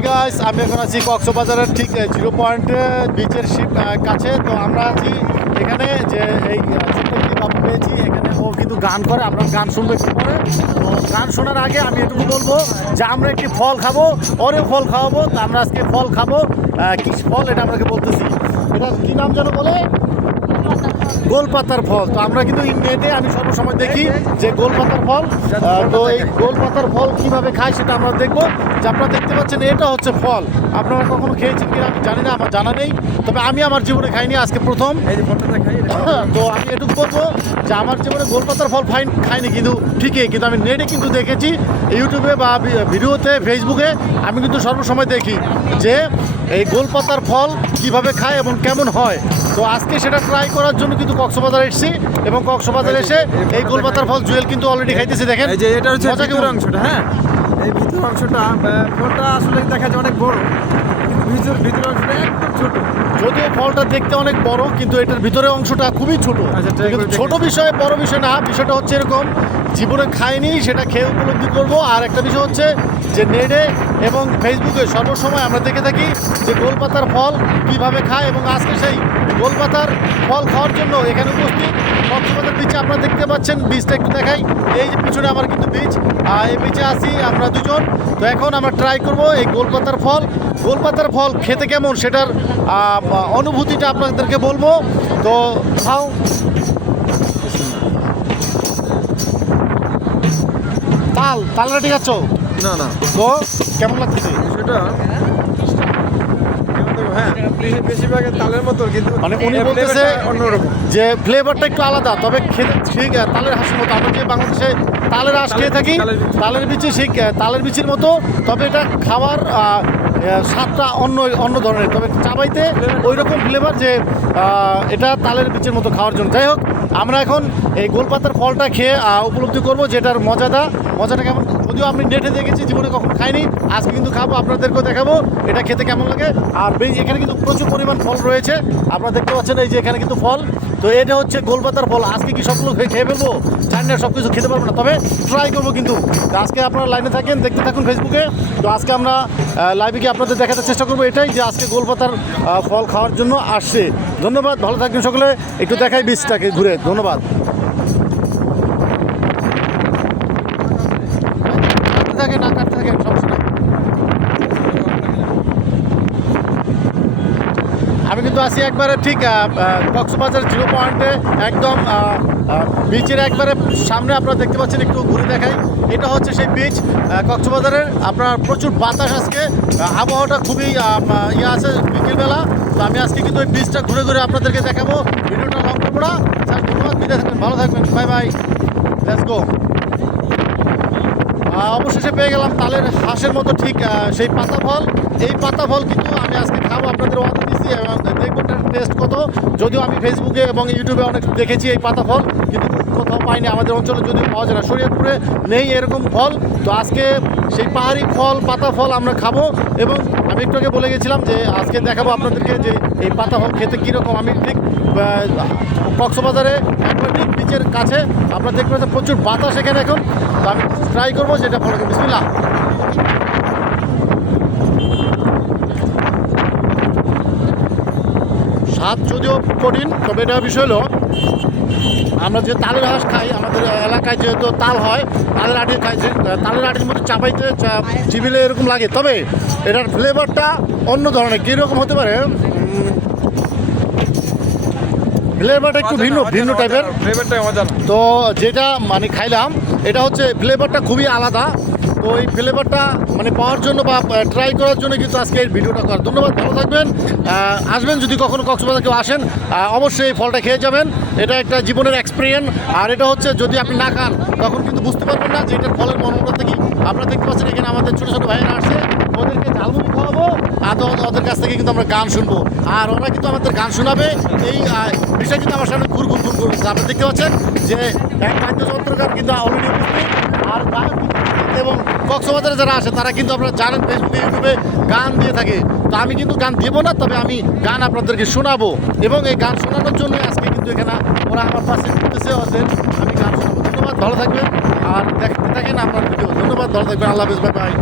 Hi guys, আমি এখন আছি কক্সবাজারের ঠিক জিরো পয়েন্টে বিচের শিপ কাছে। তো আমরা আছি এখানে যে এই বাবু পেয়েছি। এখানে ও কিন্তু গান করে, আমরা গান শুনব একটু পরে। তো গান শোনার আগে আমি এটুকু বলব যে আমরা একটি ফল খাব, ওরেও ফল খাওয়াবো, তো আমরা আজকে ফল খাব। কি ফল এটা আপনাকে বলতেছি? এটা কী নাম যেন বলে? গোলপাতার ফল। তো আমরা কিন্তু নেটে আমি সবসময় দেখি যে গোলপাতার ফল তো এই গোলপাতার ফল কীভাবে খায় সেটা আমরা দেখব। যে আপনারা দেখতে পাচ্ছেন এটা হচ্ছে ফল। আপনারা কখনো খেয়েছেন কিনা আমি জানি না আমার জানা নেই। তবে আমি আমার জীবনে খাইনি আজকে প্রথম। তো আমি এটুকু বলব যে আমার জীবনে গোলপাতার ফল ফাইন খাইনি কিন্তু ঠিকই কিন্তু আমি নেটে কিন্তু দেখেছি ইউটিউবে বা ভিডিওতে ফেসবুকে আমি কিন্তু সর্বসময় দেখি যে এই গোলপাতার ফল কীভাবে খায় এবং কেমন হয়। তো আজকে সেটা ট্রাই করার জন্য কিন্তু কক্সবাজার এসেছি এবং কক্সবাজার এসে এই গোলপাতার ফল জুয়েল কিন্তু অলরেডি খাইতেছে দেখেন। এই যে এটা হচ্ছে? অংশটা হ্যাঁ? এই ভিতর অংশটা ফলটা আসলে দেখা যায় অনেক বড় কিন্তু ভিতর ভিতর অংশটা একদম ছোট। যদিও ফলটা দেখতে অনেক বড় কিন্তু এটার ভিতরে অংশটা খুবই ছোট। আচ্ছা, কিন্তু ছোট বিষয় বড় বিষয় না বিষয়টা হচ্ছে এরকম। জীবনে খাইনি সেটা খেয়ে উপলব্ধি করব। আর একটা বিষয় হচ্ছে যে নেটে এবং ফেসবুকে সর্বসময় আমরা দেখে থাকি যে গোলপাতার ফল কীভাবে খায় এবং আজকে সেই গোলপাতার ফল খাওয়ার জন্য এখানে উপস্থিত। কক্সবাজার বিচে আপনারা দেখতে পাচ্ছেন বীজটা একটু দেখাই। এই যে পিছনে আমার কিন্তু বীজ আর এই বিচে আছি আমরা দুজন। তো এখন আমরা ট্রাই করব এই গোলপাতার ফল। গোলপাতার ফল খেতে কেমন সেটার অনুভূতিটা আপনাদেরকে বলব। তো খাও। তাল তালটা ঠিক আছো না না। তো কেমন লাগছে? সেটা হ্যাঁ। বেশিরভাগ তালের মতো কিন্তু মানে উনি বলতেছে অন্যরকম। যে ফ্লেভারটা একটু আলাদা তবে খেতে ঠিক তালের হাঁসের মতো। আমরা যে বাংলাদেশে তালের হাঁস খেয়ে থাকি তালের বিচি। তালের ঠিক তালের বিচির মতো তবে এটা খাওয়ার আহ, স্বাদটা অন্য অন্য ধরনের। তবে চাবাইতে ওই রকম ফ্লেভার যে এটা তালের বিচির মতো খাওয়ার জন্য। যাই হোক, আমরা এখন এই গোলপাতার ফলটা খেয়ে উপলব্ধি করব যেটার মজাটা মজাটা কেমন? যদিও আমি নেটে দেখেছি, জীবনে কখন খাইনি। আজকে কিন্তু খাব, আপনাদেরকেও দেখাবো এটা খেতে কেমন লাগে। আর এখানে কিন্তু প্রচুর পরিমাণ ফল রয়েছে। আপনারা দেখতে পাচ্ছেন এই যে এখানে কিন্তু ফল। তো এটা হচ্ছে গোলপাতার ফল আজকে কি সবগুলো খেয়ে ফেলব? জানি না সব কিছু খেতে পারব না। তবে ট্রাই করব কিন্তু। আজকে আপনারা লাইনে থাকেন, দেখতে থাকুন ফেসবুকে তো আজকে আমরা লাইভে গিয়ে আপনাদের দেখাতে চেষ্টা করব এটাই যে আজকে গোলপাতার ফল খাওয়ার জন্য আসছে। ধন্যবাদ, ভালো থাকবেন সকলে। একটু দেখাই বীজটাকে ঘুরে। ধন্যবাদ কাটতে থাকে না কাটতে থাকে সমস্যা নেই আমি কিন্তু আছি একবারে ঠিক কক্সবাজার জিরো পয়েন্টে একদম বিচের একবারে সামনে আপনারা দেখতে পাচ্ছেন, একটু ঘুরে দেখাই। এটা হচ্ছে সেই বিচ কক্সবাজারের। আপনার প্রচুর বাতাস আজকে আবহাওয়াটা খুবই ইয়ে আছে বিকেলবেলা। তো আমি আজকে কিন্তু ওই বিচটা ঘুরে ঘুরে আপনাদেরকে দেখাবো। ভিডিওটা লং করব না। স্যার ধন্যবাদ, বিদায় থাকবেন। ভালো থাকবেন। বাই বাই লেটস গো অবশেষে পেয়ে গেলাম তালের হাঁসের মতো ঠিক সেই পাতা ফল এই পাতা ফল কিন্তু আমি আজকে খাব, আপনাদের অর্ডার দিচ্ছি এবং দেখব টেস্ট কত। যদিও আমি ফেসবুকে এবং ইউটিউবে অনেক দেখেছি এই পাতা ফল কিন্তু পাইনি, আমাদের অঞ্চলে যদি পাওয়া যায় না। শরীয়তপুরে নেই এরকম ফল। তো আজকে সেই পাহাড়ি ফল, পাতা ফল আমরা খাব এবং আমি একটু আগে বলে গেছিলাম যে আজকে দেখাবো আপনাদেরকে যে এই পাতা ফল খেতে কীরকম। আমি ঠিক কক্সবাজারে ঠিক বিচের কাছে, আপনারা দেখতে পাচ্ছেন প্রচুর বাতাস এখানে এখন। তো আমি ট্রাই করব যেটা ফলকে বিসমিল্লা স্বাদ যদিও কঠিন, তবে এটা বিষয় হলো আমরা যে তালের হাঁস খাই আমাদের এলাকায় যেহেতু তাল হয় তালের আটি খাই তালের আটির মধ্যে চাপাইতে চা- চিবিলে এরকম লাগে। তবে এটার ফ্লেভারটা অন্য ধরনের কীরকম হতে পারে? ফ্লেভারটা একটু ভিন্ন ভিন্ন টাইপের ফ্লেভারটা তো যেটা মানে খাইলাম এটা হচ্ছে ফ্লেভারটা খুবই আলাদা। তো এই ফ্লেভারটা মানে পাওয়ার জন্য বা ট্রাই করার জন্য কিন্তু আজকে এই ভিডিওটা করার ধন্যবাদ, ভালো থাকবেন। আসবেন যদি কখনো কক্সবাজার কেউ আসেন অবশ্যই এই ফলটা খেয়ে যাবেন। এটা একটা জীবনের এক্সপিরিয়েন্স আর এটা হচ্ছে যদি আপনি না খান, তখন কিন্তু বুঝতে পারবেন না যে এটার ফলের মর্মটা কি। আপনারা দেখতে পাচ্ছেন এখানে আমাদের ছোটো ছোটো ভাইয়েরা আসছে। ওদেরকে ঝালমুড়ি খাওয়াবো। আর তো ওদের কাছ থেকে কিন্তু আমরা গান শুনব। আর ওরা কিন্তু আমাদের গান শোনাবে। এই বিষয় কিন্তু আমার সামনে ঘুর ঘুর ঘুর করছে আপনারা দেখতে পাচ্ছেন যে এক বাদ্যযন্ত্রকার কিন্তু অলরেডি উপস্থিত আর গায়ক কিন্তু উপস্থিত এবং কক্সবাজারে যারা আসে, তারা কিন্তু আপনারা জানেন ফেসবুকে ইউটিউবে গান দিয়ে থাকে। তো আমি কিন্তু গান দেব না, তবে আমি গান আপনাদেরকে শোনাবো। এবং এই গান শোনানোর জন্য আজকে কিন্তু এখানে ওরা আমার পাশে ঘুরতেছে ওদের আমি গান শোনাবো। ধন্যবাদ, ভালো থাকবেন। আর দেখতে থাকেন আপনার ভিডিও। ধন্যবাদ, ভালো থাকবেন। আল্লাহ হাফিজ বাই